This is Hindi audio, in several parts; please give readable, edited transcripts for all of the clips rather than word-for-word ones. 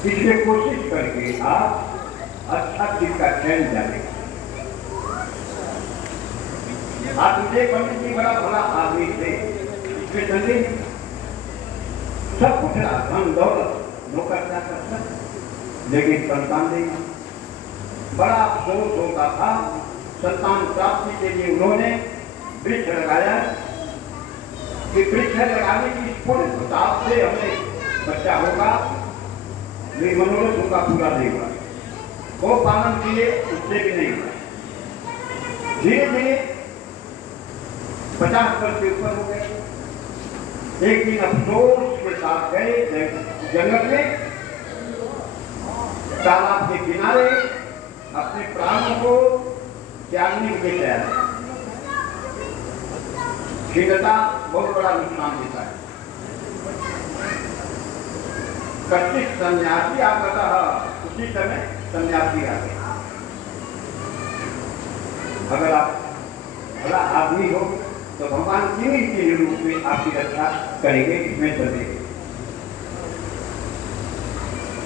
इसलिए कोशिश करके आप अच्छा चीज का चयन जाने। आप मुझे पंडित जी बड़ा भला आदमी थे, इसमें संदेह नहीं। सब कुछ रहा, धन दौलत नौकर चाकर सब, लेकिन संतान नहीं। बड़ा अफसोस होता था। संतान प्राप्ति के लिए उन्होंने वृक्ष लगाया कि वृक्ष लगाने की पूर्ण प्रताप से हमें बच्चा होगा, मेरी मनोरथ उनका पूरा नहीं हुआ। वो पालन किए, उससे भी नहीं हुआ। धीरे धीरे 50 वर्ष के ऊपर हो गए। एक दिन अफसोस के साथ गए जंगल में, तालाब के किनारे अपने प्राणों को त्यागने के तैयार। खिन्नता बहुत बड़ा नुकसान देता है। कच्चित सन्यासी आता था, उसी समय सन्यासी आ गया। अगर आप बड़ा आदमी हो तो भगवान किन्हीं के रूप में आपकी रक्षा करेंगे, इसमें संदेह।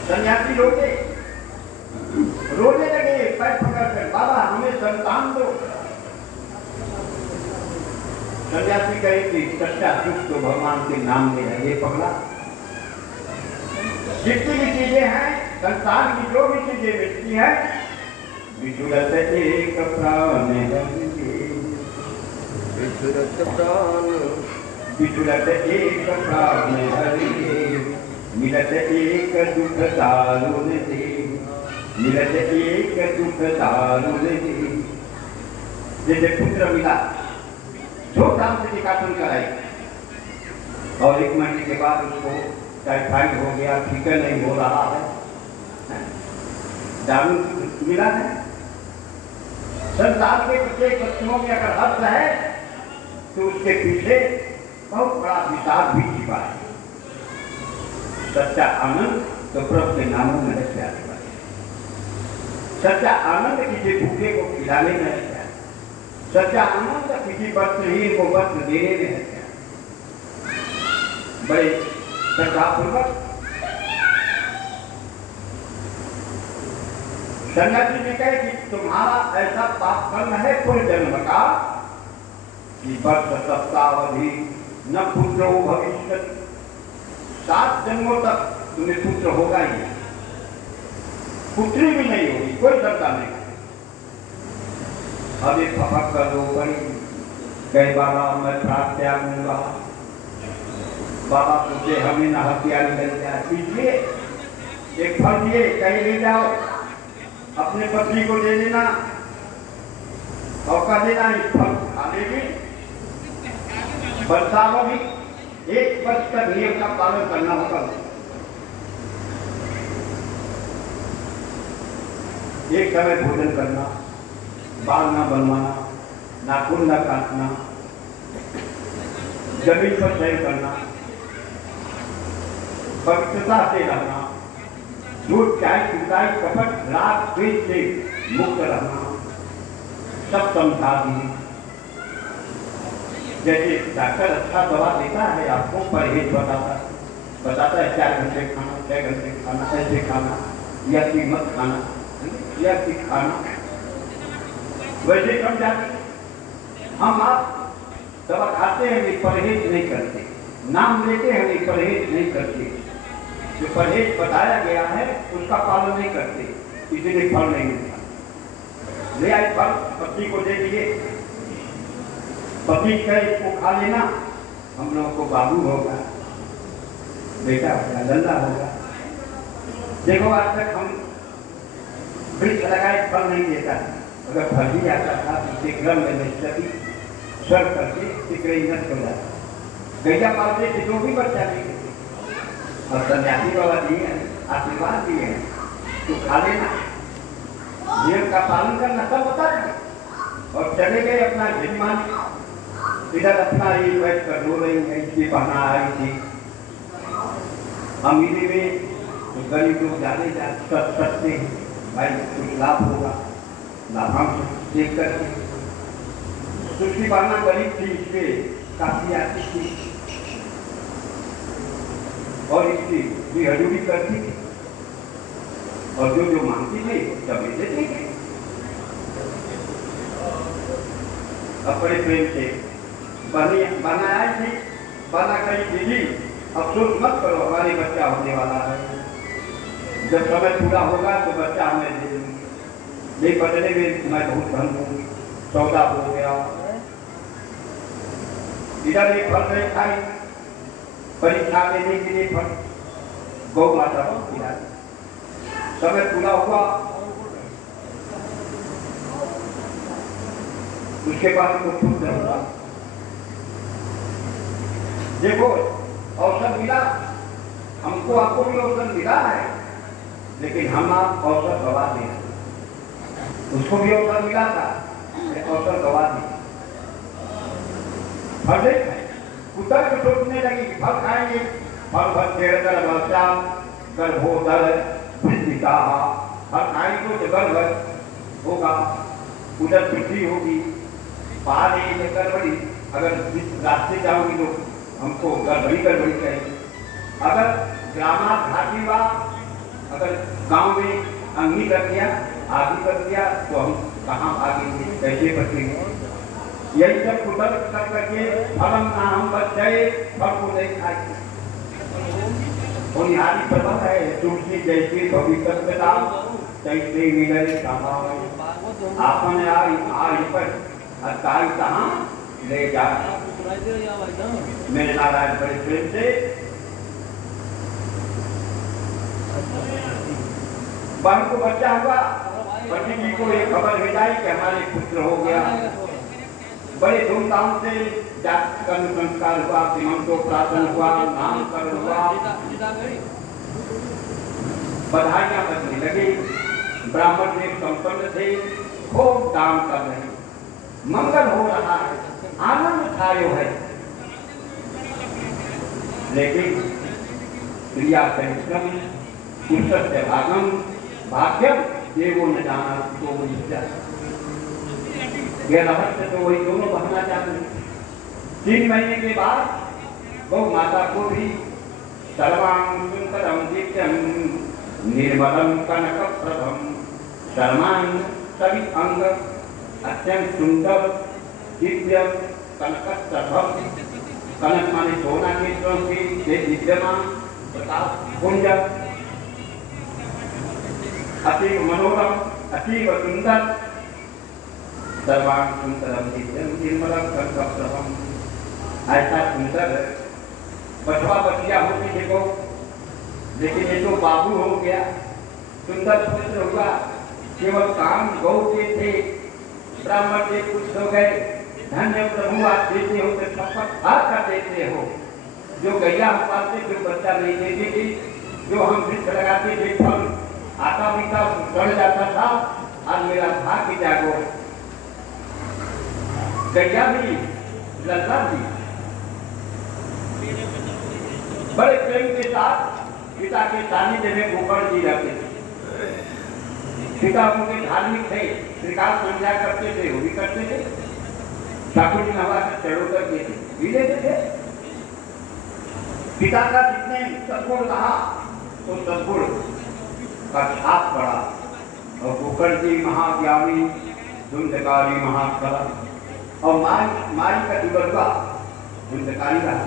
सन्यासी रोने लगे, पैर पकड़कर, बाबा हमें संतान दो। सन्यासी कहे कि सच्चा सुख तो भगवान के नाम में है। ये पगला, जितनी भी चीजें हैं संसार की, जो भी चीजें मिलती है, विचुरत एक प्राण विचुरत प्राण, विचुरत एक प्राण हरि, मिलत एक दुख दारुण दे, मिलत एक दुख दारुण दे। जैसे पुत्र मिला, धूमधाम से टीकाकरण कराई, और 1 महीने के बाद उसको टाइफाइड हो गया, फिकर नहीं हो रहा है, दारू मिला है। संसार के प्रत्येक वस्तुओं में अगर हर्ष है तो उसके पीछे बहुत बड़ा विचार भी छिपा है। सच्चा आनंद तो प्रभु के नामों में है प्यारे वाले। सच्चा आनंद किसी भूखे को खिलाने में है प्यारे। सच्चा आनंद किसी वस्त्रहीन को वस्त्र देने में है प्यारे। बड़े श्रद्धापूर्वक सन्यासी ने कहे कि तुम्हारा ऐसा पाप कर्म है पूर्व जन्म का कि वर्ष सप्तावधि न पुत्रो भविष्य, 7 जन्मों तक तुम्हें पुत्र होगा ही, पुत्री भी नहीं होगी, कोई संतान नहीं। अब ये फपक कर दो बड़ी, कई बाबा मैं प्राप्त त्यागूंगा, बाबा सोचे हमें न हत्या निकल जाए, इसलिए एक फल दिए, कहीं ले जाओ, अपने पत्नी को दे देना और कह देना इस फल खा लेगी, वर्षावधि 1 वर्ष तक नियम का पालन करना होगा। एक समय भोजन करना, बाल न बनवाना, नाखून न काटना, जमीन पर शयन करना, पवित्रता से रहना, झूठ चाय चुटाई कपट राग द्वेष से मुक्त रहना, सब समझा दी। जैसे डॉक्टर अच्छा दवा देता है, आपको परहेज बताता है 4 घंटे खाना, 6 घंटे खाना, ऐसे खाना, या कि मत खाना, या कि खाना, वैसे समझाते। हम आप दवा खाते हैं नहीं, परहेज नहीं करते, नाम लेते हैं नहीं, परहेज नहीं करते। जो परहेज बताया गया है उसका पालन नहीं करते, इसीलिए फल नहीं मिलता। ले आए फल, पत्नी को दे दिए, पति का इसको खा लेना, हम लोगों को बाबू होगा, बेटा होगा, लल्ला होगा। देखो आज तक हम वृक्ष लगाए, फल नहीं देता। अगर फल भी आता था तो उसे क्रम में सभी स्वर करके सिकरई नष्ट हो जाता। गैया पालते थे तो भी बच्चा नहीं देते, और सन्यासी बाबा दिए हैं, आशीर्वाद दिए हैं, तो खा लेना, नियम का पालन करना, सब बता रहे। और चले गए अपना जजमान, इधर अपना ही बैठ कर रो रही है, इसकी बहना आई थी अमीरी में, तो गरीब लोग जाने सकते हैं, भाई कुछ लाभ होगा, लाभांश देख करके। उसकी बहना गरीब थी, इसके काफी आती थी और इसकी भी हजूरी करती थी। और जो जो मांगती थी सब देते थे। अब बड़े प्रेम से बनाया थी, बना कही दीदी अफसोस मत करो, हमारे बच्चा होने वाला है, जब समय पूरा होगा तो बच्चा हमें दे दूंगी। ये बदले में मैं बहुत धन हूँ, सौदा हो गया। इधर एक फल नहीं खाई, परीक्षा देने के लिए फल गौ माता को खिलाई। समय पूरा हुआ, उसके बाद उनको पुत्र हुआ। देखो अवसर मिला हमको, आपको भी अवसर मिला है, लेकिन हम आप अवसर गवा दिए। उसको भी अवसर मिला था, अवसर गवा दिए। फल नहीं खाए, कुतर को सोचने लगी कि फल खाएंगे, फल फल कर बच्चा गर्भोदर वृद्धिका, फल खाएंगे तो गर्भ होगा, उधर वृद्धि होगी, बाहर एक गड़बड़ी, अगर रास्ते जाओगी तो हमको गड़बड़ी कहेगी। अगर ग्रामा घाटी हुआ, अगर गांव में अंगी कर दिया, आगे कर दिया, तो हम कहाँ आगे कैसे बचेंगे? यही सब कुतर कर करके फलम ना हम बच गए, फल को नहीं खाए। निहारी प्रबल है, तुलसी जैसे भविष्यता तैसे मिले संभाव, आपने आई पर अकाई कहाँ ले जा। मेरे नारायण बड़े प्रेम से बहन को बच्चा हुआ, पति जी को एक खबर भेजाई कि हमारे पुत्र हो गया। बड़े धूमधाम से जातकर्म संस्कार हुआ, सीमंतोपराशन हुआ, नामकरण हुआ, बधाइयां बजने लगी। ब्राह्मण देव संपन्न थे, खूब दान कर रहे, मंगल हो रहा है, आनंद छायो है। लेकिन क्रिया परिश्रम पुरुषस्य भागम भाग्यम देवो न जाना तो यह रहस्य तो वही दोनों बहना चाहते हैं। 3 महीने के बाद गौ माता को भी सर्वांग सुंदरम दिव्यम निर्मलम कनक प्रभम, सर्वांग सभी अंग अत्यंत सुंदर दिव्य कनक प्रभम, कनक माने सोना के दिव्यमान प्रकाश पुंज, अतीव मनोरम अतीव सुंदर, सर्वांग सुंदरम दिव्यम निर्मलम कनक प्रभम, ऐसा सुंदर बछवा बछिया होती देखो, लेकिन ये तो बाबू हो गया, सुंदर पुत्र हुआ। केवल काम गौ के थे, ब्राह्मण से कुछ हो गए, धन्य प्रभु आप देते हो तो शपथ खाकर देते हो। जो गैया हम पालते जो बच्चा नहीं देती थी, जो हम वृक्ष लगाते थे फल आता भी था, सड़ जाता था, आज मेरा भाग्य जागो। गैया भी लल्ला भी बड़े प्रेम के साथ पिता के सानिध्य में गोकर्ण जी रहते थे। पिता उनके धार्मिक थे, त्रिकाल संध्या करते थे, वो भी करते थे, ठाकुर जी हवा से चढ़ो करके भी लेते थे। पिता का जितने सद्गुण रहा तो सद्गुण का छाप पड़ा, और गोकर्ण जी महाज्ञानी धुंधकारी महाकला, और माई का दुर्गा धुंधकारी रहा।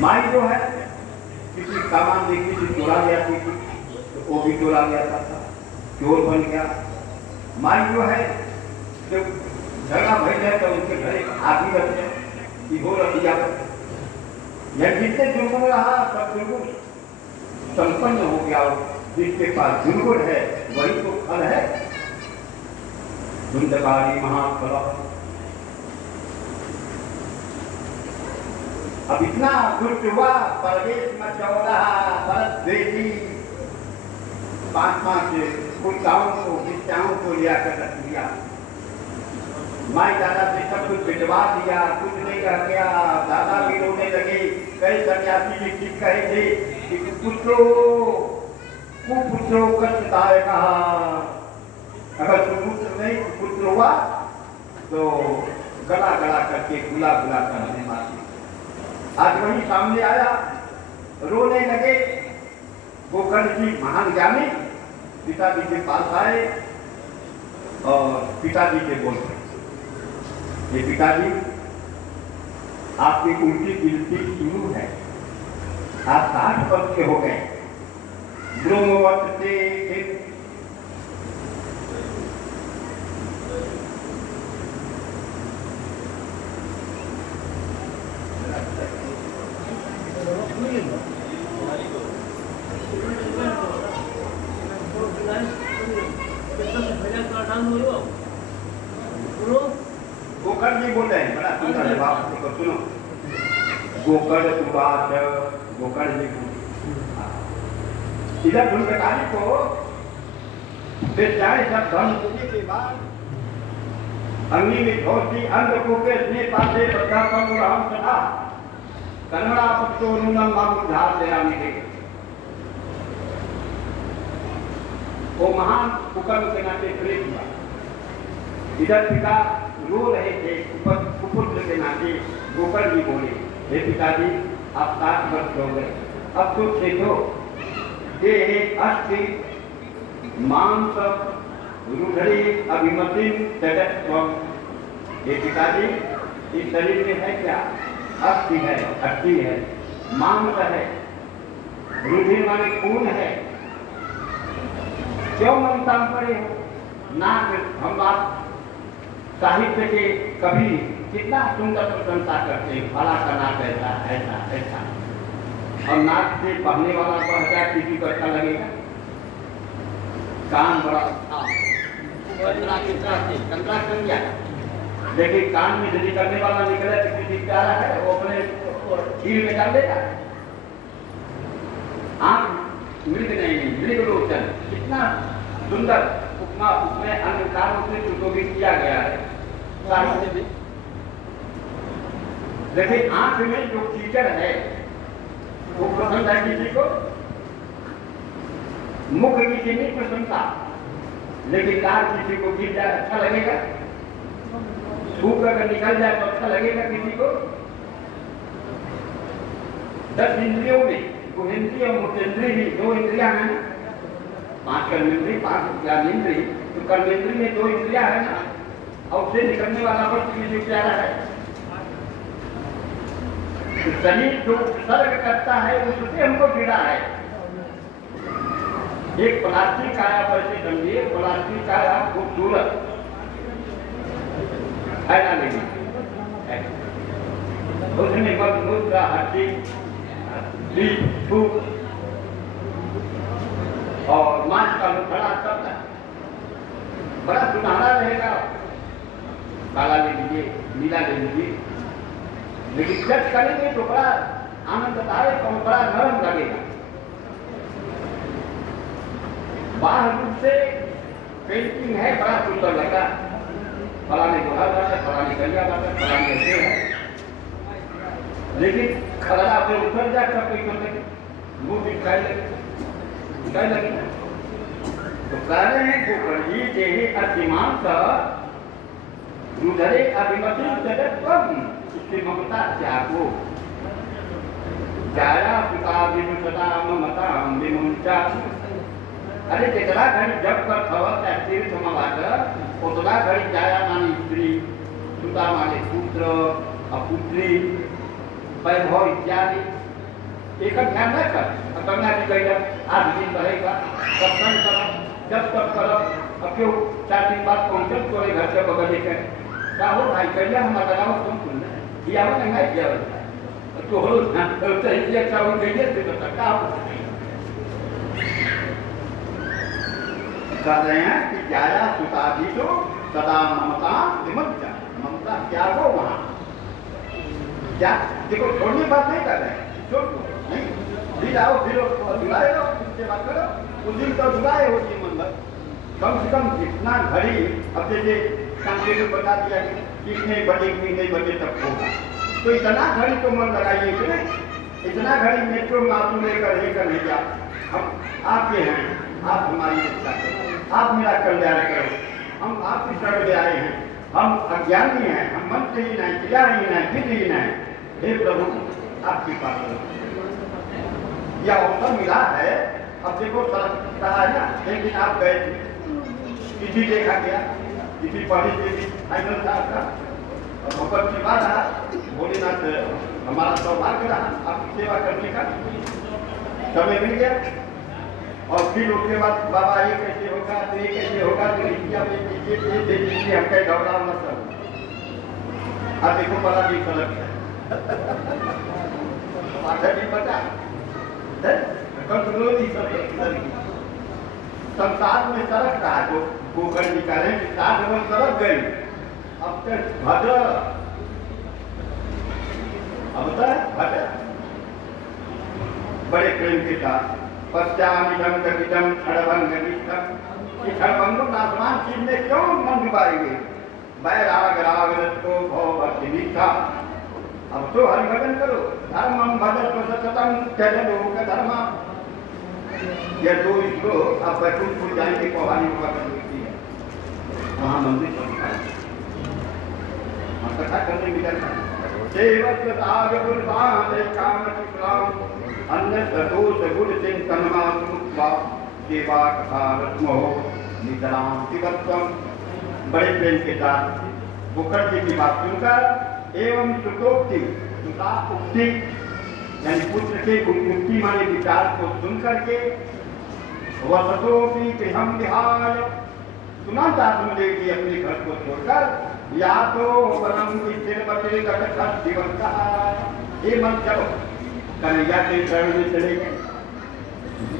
माई जो है किसी सामान देखी थी चोरा गया थी, तो वो भी चोरा गया था, चोर बन गया। माई जो है जब झगड़ा भर जाए तो उनके घर एक आदमी रखते कि हो रखिया, यह जितने दुर्गुण रहा सब दुर्गुण संपन्न हो गया। जिसके पास दुर्गुण है वही तो फल है। धुंधकारी महाकला, अब इतना दुष्ट हुआ, परदेश में चौदह भरत देवी 5-5 कुत्ताओं को बिच्चाओं को लिया कर रख दिया। माई दादा से सब कुछ भिजवा दिया, कुछ नहीं रह गया। दादा भी रोने लगे। कई सन्यासी जी ठीक कहे थे कि कुपुत्रो कष्टदाय कहा, अगर सुपुत्र नहीं पुत्र हुआ तो गला गला करके गुला गुला करने मारे। आज वही सामने आया, रोने लगे। गोकर्ण जी महान ज्ञानी पिताजी के पास आए और पिताजी के बोलते, ये पिताजी आपकी उल्टी गिनती शुरू है, आप 60 वर्ष के हो गए। ब्रह्मवत से गोकर्ण जी बोल रहे हैं, बड़ा सुंदर है बाप, देखो सुनो। गोकर्ण सुबास गोकर्ण जी इधर ढूंढकारी को फिर जाए सब धन पूजे के बाद अंगी में धोती अंग को के स्नेह पासे बद्धा कम राम सदा कन्नड़ा पत्तो नूनम माम धार दे आने के वो महान कुकर्म के नाते प्रेम हुआ। इधर पिता रो रहे थे, कुपुत्र के नाते गोकर्ण जी बोले, हे पिताजी आप 60 वर्ष हो गए, अब तो खेतो ये अस्थि मांस रुधरे अभिमति तटस्वम। ये पिताजी इस शरीर में है क्या? अस्थि है, हड्डी है, मांस है, रुधिर माने खून है, क्यों मनता पड़े हो? नाक हम बात साहित्य के कभी कितना सुंदर प्रशंसा करते हैं, फला का नाक ऐसा ऐसा ऐसा, और नाक से पहनने वाला बढ़ जाए किसी को अच्छा लगेगा? कान बड़ा देखिए, कान में यदि करने वाला निकले तो किसी प्यारा है, वो अपने खीर में डाल देगा। आंख मृग नहीं, मृग लोचन, कितना सुंदर उपमा उसमें अंधकारों से सुशोभित किया गया है। देखिए, आंख में जो कीचड़ है वो पसंद है किसी को? मुख की कितनी प्रशंसा, लेकिन लाल किसी को गिर जाए अच्छा लगेगा? धूप अगर निकल जाए तो अच्छा लगेगा किसी को? 10 इंद्रियों में गुहेंद्रिय और मुखेंद्रिय भी 2 इंद्रियां हैं, 5 कर्मेंद्रिय 5 ज्ञानेंद्रिय, तो कर्मेंद्रिय में 2 इंद्रियां है ना, और उससे निकलने वाला वस्तु किसी को प्यारा है? शरीर जो सर्ग करता है उससे हमको जुड़ा है। एक प्लास्टिक आया, वैसे समझिए प्लास्टिक आया खूबसूरत है ना, लेकिन उसमें मजबूत हड्डी फूक और मांस का लुखड़ा सब है, बड़ा सुनहरा रहेगा, काला ले लीजिए, नीला ले लीजिए, लेकिन टच करेंगे तो बड़ा आनंददायक और बड़ा नरम लगेगा। बाहर रूप से पेंटिंग है, बड़ा सुंदर लगा, फलाने गोला बात है, फलाने गलिया बात है, फलाने ऐसे है, लेकिन खलड़ा से उतर जाए तब कोई लगे, मुंह दिखाई लगे ना। तो कह रहे हैं गोकर्ण जी देहे अतिमांस रुधरे अभिमति तटस्वम, उसकी ममता त्यागो, जाया पिता विमुचता ममता विमुचा। अरे जितना घड़ी जब कर खबर तीर्थ माकर उतना घड़ी जाया मानी स्त्री, सुता माने पुत्र अपुत्री, वैभव इत्यादि एक ध्यान न कर। गंगा जी गई आज दिन रहेगा, सत्संग करो, जब तक करो, अब क्यों 4 दिन बाद पहुंचो तो घर से बगल लेकर क्या हो भाई कहिए हमारा लगाओ तुम सुन दिया हो नहीं दिया तो हो चाहिए क्या हो गई है तो क्या कर रहे हैं कि जाया सुताधी तो सदा ममता विमुक्त, ममता त्यागो वहां क्या देखो, छोड़ने बात नहीं कर रहे हैं, छोड़ नहीं फिर आओ, फिर जुड़ाए हो, फिर बात करो, उस दिन तो जुड़ाए हो जीवन भर, कम से कम जितना घड़ी अब जैसे सांकेत बता दिया कि कितने बजे कितने बजे तक होगा, तो इतना घड़ी तो मन लगाइए कि नहीं, इतना घड़ी मेट्रो में आप लेकर नहीं जा, हम आपके हैं, आप हमारी रक्षा करो, आप मेरा कल्याण करो, हम आपकी शरण में आए हैं, हम अज्ञानी हैं, हम मंत्रहीन हैं, क्रियाहीन हैं, विधिहीन हैं, हे प्रभु आपकी कृपा करो। यह अवसर मिला है अब देखो कहा है ना, एक दिन आप गए थे, चिट्ठी देखा गया, चिट्ठी पढ़ी थी, फाइनल था आपका, और भगवत की बात रहा, भोलेनाथ हमारा सौभाग्य रहा आपकी सेवा करने का, समय मिल गया। और फिर उसके बाद बाबा ये कैसे होगा, तो ये कैसे होगा, तो इंडिया में ये दे दीजिए, हम कहीं घबरा मतलब। अब देखो बड़ा भी फर्क है, माथा भी पता है, संसार में सड़क रहा है, तो गोकर्ण निकाले 60 वर्ष सड़क गई, अब तक भद्र, अब तक भद्र बड़े प्रेम के साथ पश्चामिदं कविदं क्षणभंगनिष्ठं, ये क्षणभंगों का आसमान छीनने क्यों मन डुबाएंगे, बैराग राग रसको भव भक्ति निष्ठा। अब तो हरिभजन करो, धर्मं भजस्व सततं त्यज लोक धर्मा। यह दो श्लोक आप बैकुंठपुर जाएंगे, पौहारी होगा करती है, वहाँ मंदिर बनता है, वहाँ कथा करने मिलता है। सेवस्वताग गुणवान काम शुक्लाम अन्य दोष गुण चिंतन मातृत्वा सेवा कथा रत्मो नितराम शिवत्वम। बड़े प्रेम के साथ गोकर्ण जी की बात सुनकर एवं सुतोक्ति, उक्ति यानी पुत्र के उक्ति माने विचार को सुनकर के वसतोपि गृहं विहाय, सुना चातुर्देव जी अपने घर को छोड़कर या तो वनम स्थिरपति गतखत दिवंता, ये मन चलो कन्हैया के शरण में चले गए।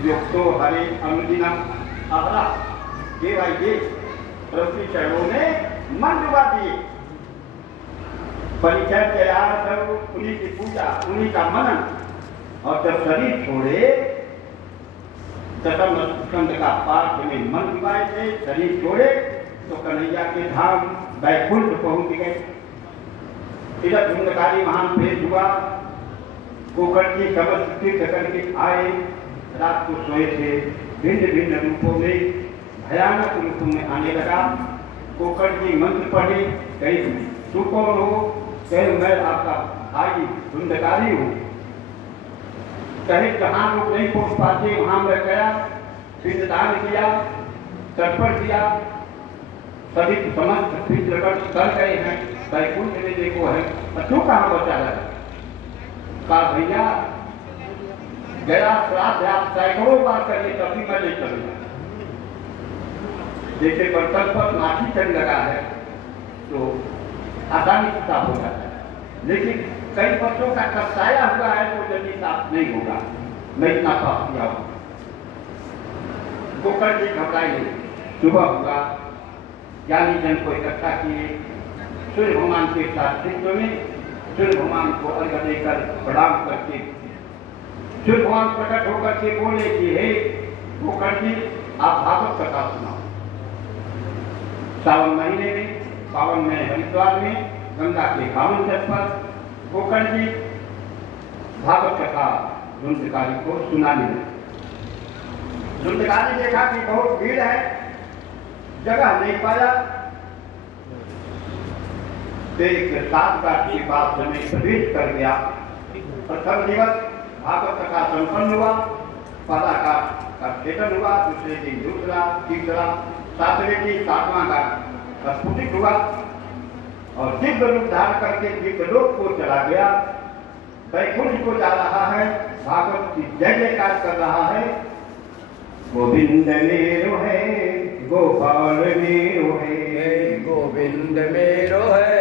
युक्तो हरे अनुदिनम अहरा, ये भाई ये प्रभु के चरणों में मन डुबा दिए। परिचय तैयार करो, उन्हीं की पूजा, उन्हीं का मनन, और जब शरीर छोड़े दशम स्कंद का पाठ में मन डुबाए थे, शरीर छोड़े तो कन्हैया के धाम बैकुंठ पहुंच गए। इधर धुंधकारी महान भेद हुआ, गोकर्ण जी समस्त तीर्थ करके आए, रात को सोए थे, भिन्न भिन्न रूपों में भयानक रूपों में आने लगा। गोकर्ण जी मंत्र पढ़े, कहीं तू कौन हो, कहीं मैं आपका भाई धुंधकारी हूँ, कहीं जहाँ लोग नहीं पहुँच पाते वहाँ मैं गया, पिंडदान किया, तर्पण किया, सभी समस्त पितृगण कर गए हैं, बैकुंठ में देखो है, तू कहाँ बचा रहा? कहा भैया गया श्राद्ध आप सैकड़ों बार करिए, तभी मैं नहीं करूँगा। जैसे बर्तन पर माटी चढ़ लगा है तो आसानी से साफ हो जाता है, लेकिन कई वर्षों का कसाया हुआ है तो जल्दी साफ नहीं होगा। मैं इतना साफ किया हूँ। गोकर्ण जी घबराए नहीं। सुबह हुआ, ज्ञानी जन को इकट्ठा किए, सूर्य भगवान के साथित्व में सूर्य भगवान को अर्घ्य देकर प्रणाम करके सूर्य भगवान प्रकट होकर के बोले कि हे गोकर्ण जी, आप भागवत कथा सुनाओ। सावन महीने में, पावन में हरिद्वार में गंगा के पावन तट पर गोकर्ण जी भागवत कथा धुंधकारी को सुनाने लगे। धुंधकारी देखा कि बहुत भीड़ है, जगह नहीं पाया, एक सात के पास में प्रवेश कर गया। प्रथम दिवस भागवत कथा संपन्न हुआ, पहला का क्षेत्र हुआ, दूसरे दिन दूसरा, तीसरा, सातवें दिन सातवां का स्फुटित हुआ और दिव्य रूप धारण करके दिव्य लोक को चला गया। बैकुंठ को जा रहा है, भागवत की जय जयकार कर रहा है। गोविंद मेरो है, गोपाल मेरो है, गोविंद मेरो है,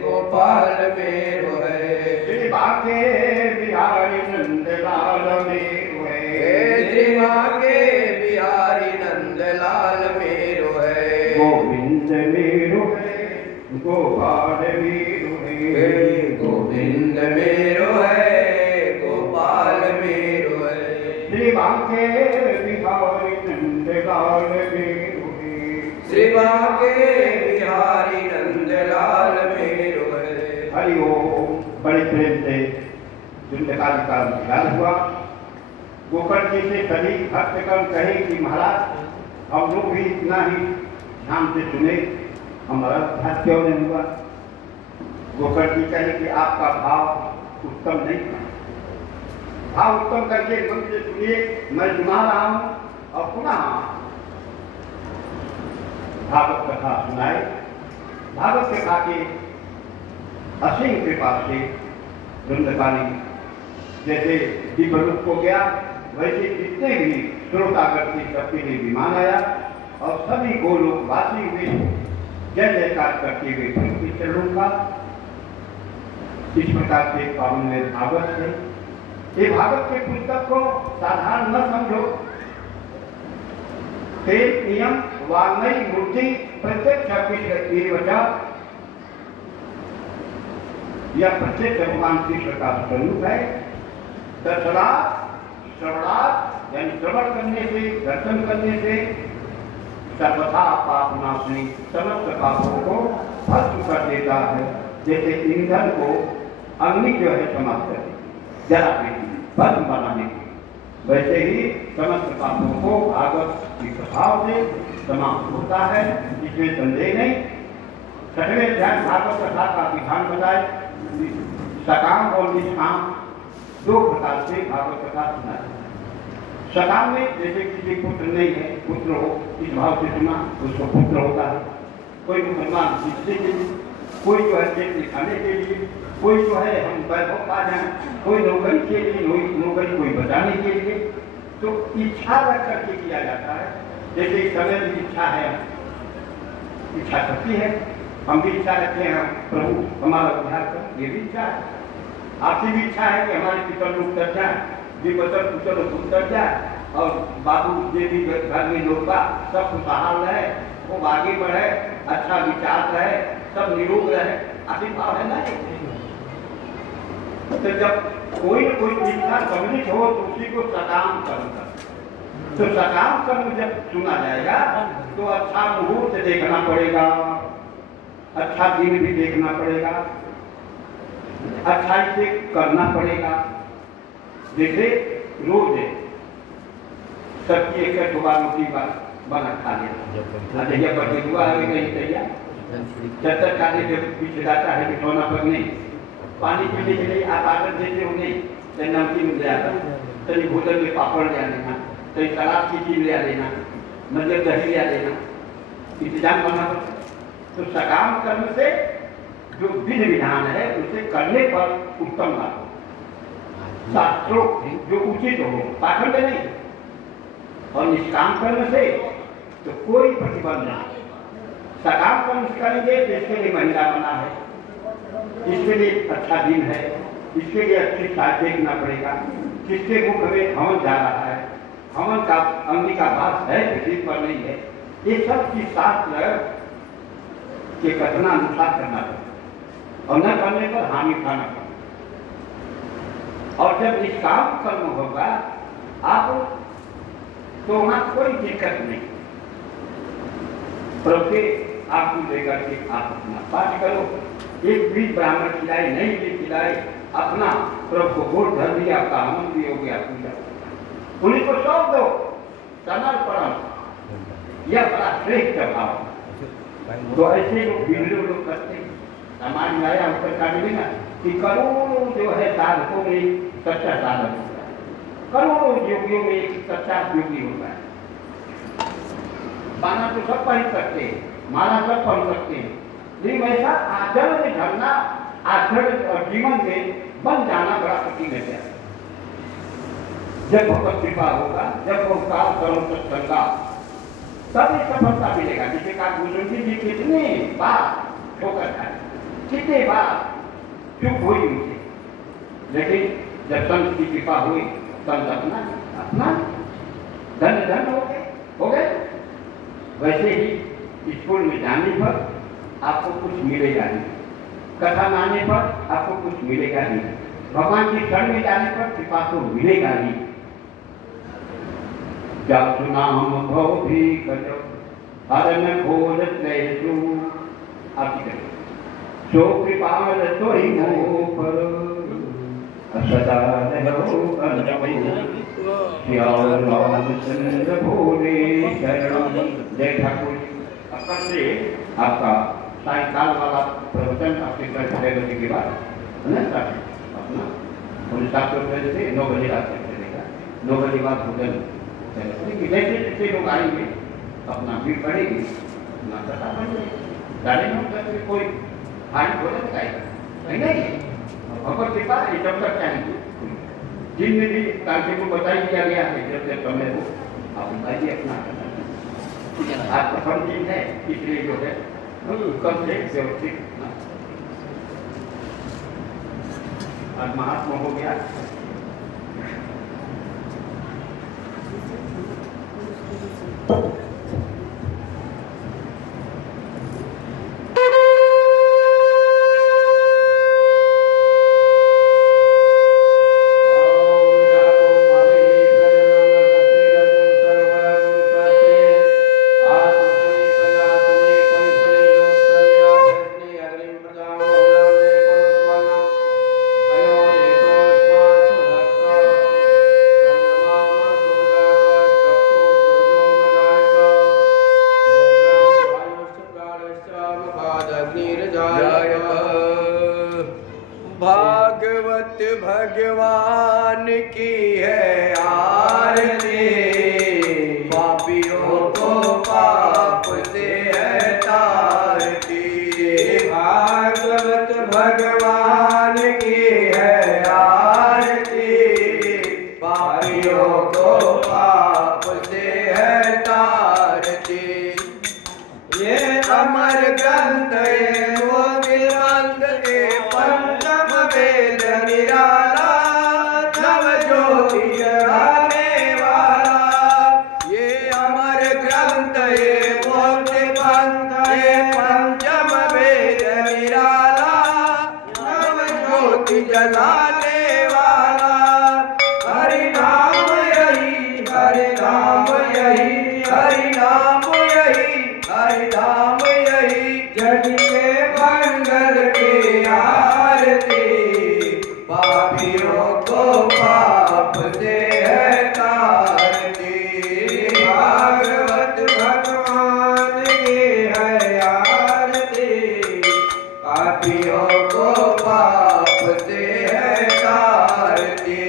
गोपाल मेरो है, श्री बाके बिहारी नंदलाल मेरो है, श्री बाके बिहारी नंदलाल मेरो है, गोविंद मेरो है, गोपाल मेरो है, गोविंद मेरो है, गोपाल मेरो है, श्री बाके बिहारी नंदलाल मेरो है, श्री बाके बिहारी नंदलाल मेरो है। हरि ओम। बड़े प्रेम से धुंधकारी का ध्यान हुआ। गोकर्ण जी से सभी भक्तगण कहे कि महाराज हम लोग भी इतना ही ध्यान से सुने, हमारा ध्यान क्यों नहीं हुआ? गोकर्ण जी कहे कि आपका भाव उत्तम नहीं था, भाव उत्तम करके मंत्र सुनिए, मैं सुना रहा हूं और पुनः भागवत कथा सुनाए। भागवत कथा के असीम कृपा से वृंदकाली जैसे दीपरूप को गया, वैसे जितने भी श्रोतागण थे सबके लिए विमान आया और सभी गोलोकवासी हुए जय जयकार करते हुए प्रभु के चरणों का। इस प्रकार से पावन में भागवत है। ये भागवत के पुस्तक को साधारण न समझो। तेज नियम वांगई मूर्ति प्रत्यक्ष वचन, यह प्रत्यक्ष भगवान कृष्ण का स्वरूप है। दर्शनार्थ श्रवणार्थ यानी श्रवण करने से, दर्शन करने से सर्वथा पापनाशनी समस्त पापों को भस्म कर देता है। जैसे ईंधन को अग्नि जो है समाप्त कर देती जलाने की, भस्म बनाने की, वैसे ही समस्त पापों को भागवत के प्रभाव से समाप्त होता है, इसमें संदेह नहीं। छठवें अध्याय भागवत कथा का विधान बताए। सकाम और निष्काम दो प्रकार से भागवत कथा सुनाई। सकाम में जैसे किसी पुत्र नहीं है, पुत्र हो इस भाव से सुना, उसको पुत्र होता है। कोई मुसलमान शिक्षे के लिए, कोई जो है पेट दिखाने के लिए, कोई जो है हम वैभव पा जाए, कोई नौकरी के लिए, नौकरी कोई बचाने के लिए। तो इच्छा रख करके किया जाता है। जैसे इस समय भी इच्छा है, इच्छा शक्ति है, हम भी इच्छा रखते हैं प्रभु हमारा उद्धार कर, ये भी इच्छा है। आपकी भी इच्छा है कि हमारे पितर लोग कर जाए, जी बचत पुत्र उतर जाए और बाबू जे भी घर में लोग का सब खुशहाल रहे, वो आगे बढ़े, अच्छा विचार रहे, सब निरोग रहे, आदि भाव है ना। तो जब कोई न कोई इच्छा सम्मिलित हो तो उसी को सकाम कर्म कर। तो सकाम कर्म जब चुना जाएगा तो अच्छा मुहूर्त देखना पड़ेगा, अच्छा दिन भी देखना पड़ेगा, अच्छाई से करना पड़ेगा। जैसे रोज सबकी एक सुबह रोटी बना खा लिया, जैया बर्थडे हुआ है कहीं तैयार, जब तक खाने से पीछे जाता है बिठौना पर नहीं, पानी पीने के लिए आप आदत देते हो नहीं, तो नमकीन ले आता, कहीं भोजन में पापड़ ले लेना, कहीं सलाद की चीज ले लेना, मतलब दही ले लेना, इंतजाम करना पड़ता। तो सकाम कर्म से जो विधि विधान है उसे करने पर उत्तम लाभ हो, शास्त्रों जो उचित हो, पाखंड नहीं। और निष्काम कर्म से तो कोई प्रतिबंध नहीं। सकाम कर्म करेंगे तो इसके लिए महिला बना है, इसके लिए अच्छा दिन है, इसके लिए अच्छी साथ देखना पड़ेगा, किसके मुख में हवन जा रहा है, हवन का अग्नि का वास है किसी पर नहीं है, ये सब चीज शास्त्र के कथनानुसार करना पड़ेगा और न करने पर हानि उठाना पड़ेगा। और जब निष्काम कर्म होगा आप तो वहां कोई दिक्कत नहीं, प्रभु आपको लेकर के आप अपना पाठ करो। एक भी ब्राह्मण खिलाए नहीं भी खिलाए, अपना प्रभु को गोड़ धर दिया, आपका हवन भी हो गया, पूजा उन्हीं को सौंप दो। समर्पण यह बड़ा श्रेष्ठ भाव। तो ऐसे लोग वीडियो लोग करते हैं, समाज में आया उसका मिलेगा कि करोड़ों जो है साधकों में सच्चा साधक होता है, करोड़ों योगियों में एक सच्चा योगी होता है। बाना तो सब पढ़ सकते हैं, माला सब पढ़ सकते हैं, लेकिन वैसा आचरण में ढलना, आचरण और जीवन में बन जाना बड़ा कठिन है। जब भगवत कृपा होगा, जब वो काल करो सत्संगा, तभी सफलता मिलेगा। जिसे कहा गुरुजी जी कितने बार ठोकर खाए, कितने बार चुप हुई उनसे, लेकिन जब संत की कृपा हुई संत अपना धन धन हो गए। वैसे ही स्कूल में जाने पर आपको कुछ मिलेगा नहीं, कथा मानने पर आपको कुछ मिलेगा नहीं, भगवान की शरण में जाने पर कृपा तो मिलेगा नहीं। जब नाम भव भी करो हरन खोज त्रयसु, आपकी करें सो कृपाल तो ही मोह पर सदा रहो रामचंद्र भोले शरण। जय ठाकुर। अपन से आपका सायकाल वाला प्रवचन आपके 6 बजे के बाद अपना उन्हें 700 रुपये से 9 बजे रात तक चलेगा। 9 बजे बाद होटल चलेगा। जैसे जैसे लोग आएंगे अपना भीड़ बढ़ेगी, अपना सत्ता बढ़ जाएगी। गाड़ी में होकर कोई हानि हो जाएगा नहीं। भगवत कृपा ये जब तक चाहेंगे जिन में भी कार्य को बताई दिया गया है, जब तक समय हो आप बताइए अपना करना। आज प्रथम दिन है, इसलिए जो है कम से व्यवस्थित आज महात्मा हो गया। भागवत भगवान की है आरती, पापियों को पाप से है तारती। भागवत भगवान की है आरती, पापियों को पाप से है तारती। ये अमर ग्रंथ है वो ग्रंथ के पंचम वेद निराला, नव ज्योति जगाने वाला। ये अमर ग्रंथ है वो पंथ है पंचम वेद निराला, नव ज्योति जगाने वाला। हरि नाम यही, हरि नाम यही, हरि नाम यही, हरि नाम यही, जग के मंगल की आरती। पापियों को पाप से है तारती। भागवत भगवान की है आरती, पापियों को पाप से है तारती।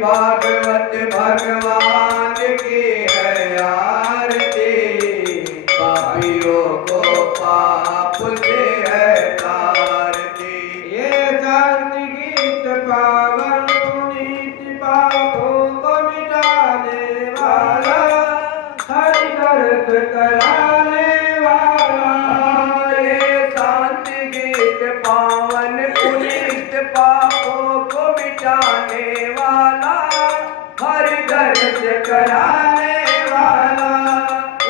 भागवत भगवान की है आरती, पापियों को पाप से है तारती। ये शांति गीत पावन पुनीत पापों को मिटाने वाला, हरि दर्द कराने वाला। ये शांति गीत पावन पुनीत पापों को मिटाने वाला, हरि दर्द कराने वाला।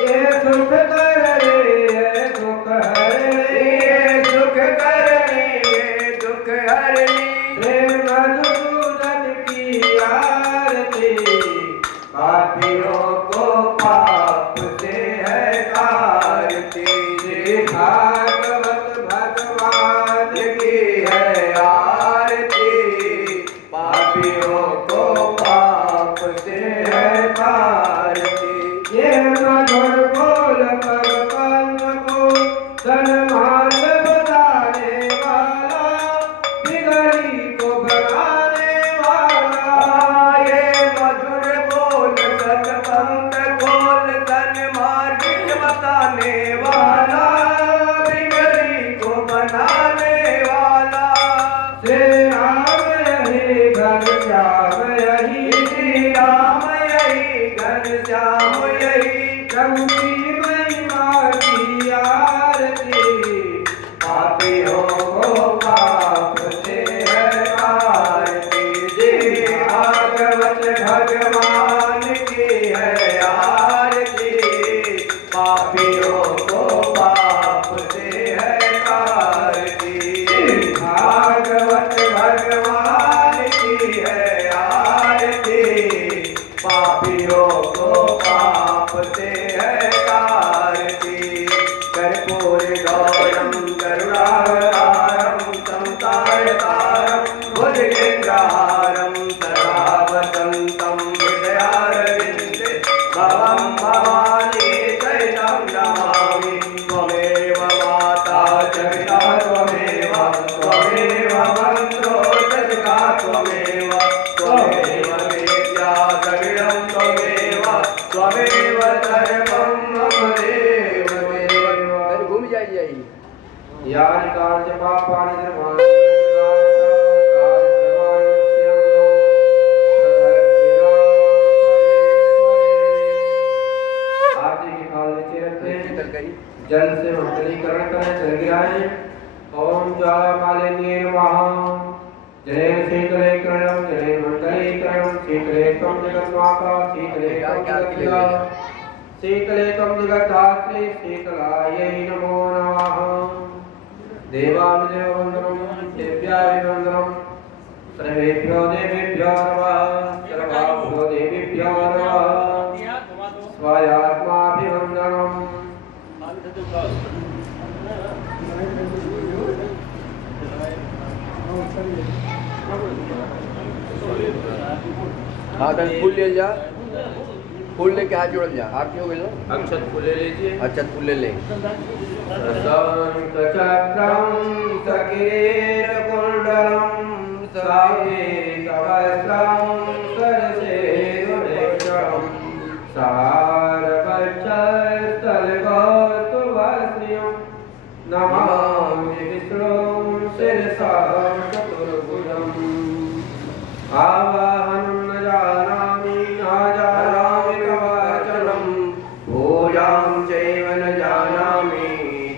ये सुख करने ये दुख हरने, ये सुख करने ये दुख हरने। मधुसूदन की आरती, पापियों को पाप से है तारती। भागवत भगवान की है आरती, पापियों को पाप से है तारती। ये मधुर बोल भगवान को सन्मार्ग बताने वाला, बिगड़ी को बनाने वाला। ये मधुर बोल सतपंथ बोल सन्मार्ग बताने वाला, बिगड़ी को बनाने वाला। श्री राम यही घनश्याम यही, श्री राम यही घनश्याम यही, प्रभु की महिमा की आरती। पापियों को पाप से है तारती। भागवत भगवान की है आरती, पापियों को पाप से है तारती। भागवत भगवान की है आरती, पापियों को पाप से है तारती। कर्पूर गौरम करुणावतारम संसारतारम, भुजगेन्द्रहारम सदा वसन्तं हृदयारविन्दे। भवं भवानी शरणं नमामि, त्वमेव माता च पिता त्वमेव, त्वमेव बन्धो च सखा त्वमेव। सर्वं मम देव देव। घूम जाइए। यानि कार्य पापानि धर्माणि जल से मंत्रीकरण करें, जल गिराएं। ओम ज्वाला मालिन्ये नमः। जलेन शीतलीकरणं, जलेन मंत्रीकरणं, शीतले त्वं जगन्माता, शीतले त्वं जगद्धात्री, शीतले त्वं जगद्धात्री, शीतलायै नमो नमः। देवानुदेववन्दनं, देव्याभिवन्दनं, सर्वेभ्यो देवेभ्यो नमः, सर्वाभ्यो देवीभ्यो नमः, स्वायात्माभिवन्दनम्। हाँ तो फूल ले जा, फूल लेके हाथ जोड़ जा। आरती हो गई ना? अक्षत फूल ले लीजिए। अक्षत फूल ले ले। शङ्खचक्रं सकिरीटकुण्डलं सावेकवस्त्रं सरसेरुनेत्रं सारकच्छस्थलकौस्तुभस्त्रियं नमामि विष्णुं शिरसा चतुर्भुजम्। आवाहनं न जानामि न जानामि कवचनं, पूजां चैव न जानामि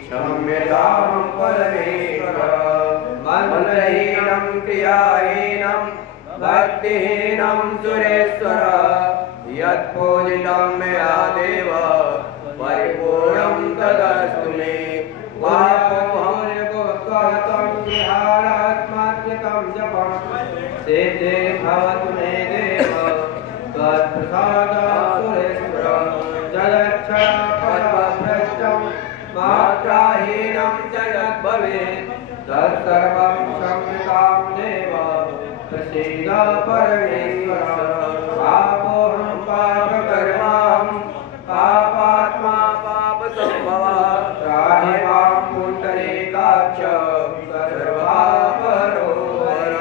क्षम्यतां परमेश्वर। मन्त्रहीनं क्रियाहीनं भक्तिहीनं सुरेश्वर, यत्पूजितं मया देव परिपूर्णं तदस्तु मे। वापोऽहं गोत्वातं विहारात्मात्मकं जपं सिद्धे भवतु मे देव त्वत्प्रसादात् सुरेश्वर। जलक्षरपरभ्रष्टं मात्राहीनं च यद्भवेत् तत्सर्वं क्षम्यतां देव प्रसीद परमेश्वर। पापोऽहं पापकर्मां पापात्मा पापसम्भवः, त्राहि मां पुण्डरीकाक्ष सर्वापरो हर।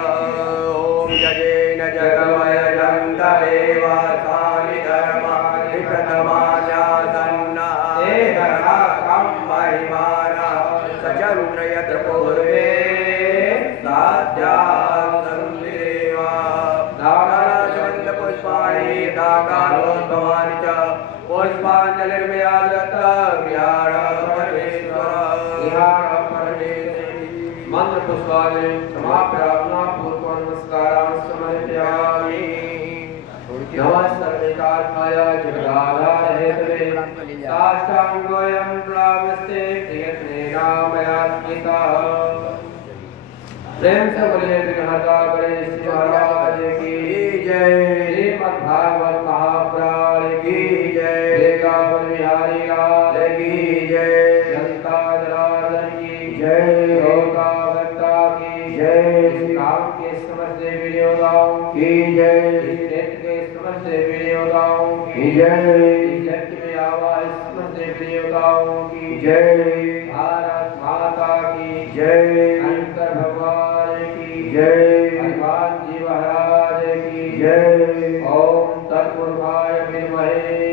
ॐ यजेन जगमयजन्त देवासानि धर्माणि प्रथमाजासन्ना देहराकं महिमानः सचन्द्र यत्र पूर्वे साध्यासन्देवा। दानाचन्द्रपुष्पाणि दाकालोद्भवानि च पुष्पाञ्जलिर्मया दत्ता गृहाण परमेश्वर। मंत्र पुष्पाञ्जलि समाप्य पूर्वं नमस्कारान् समर्पयामि। नमः सर्वेकात्माय जगदाधार हेतवे साष्टाङ्गोऽयं प्रावस्ते प्रियत्नेनामयात्मिता। प्रेम से बोले विघ्नहर्ता गणेश महाराज की जय। श्रीमद्भागवत महापुराण की जय। वृंदावन बिहारी लाल की जय। जनता जनार्दन की जय। गौता भक्ता की जय। राम के समस्त देवी देवताओं की जय। क्षेत्र के समस्त देवी देवताओं की जय। शक्ति में आवाज समस्त देवी देवताओं की जय। भारत माता की जय। शंकर भगवान की जय। हनुमान जी महाराज की जय। ओम तत्पुरुषाय विद्महे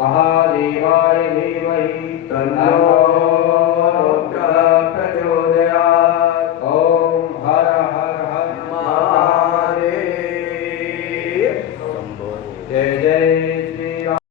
महादेवाय धीमहि तन्नो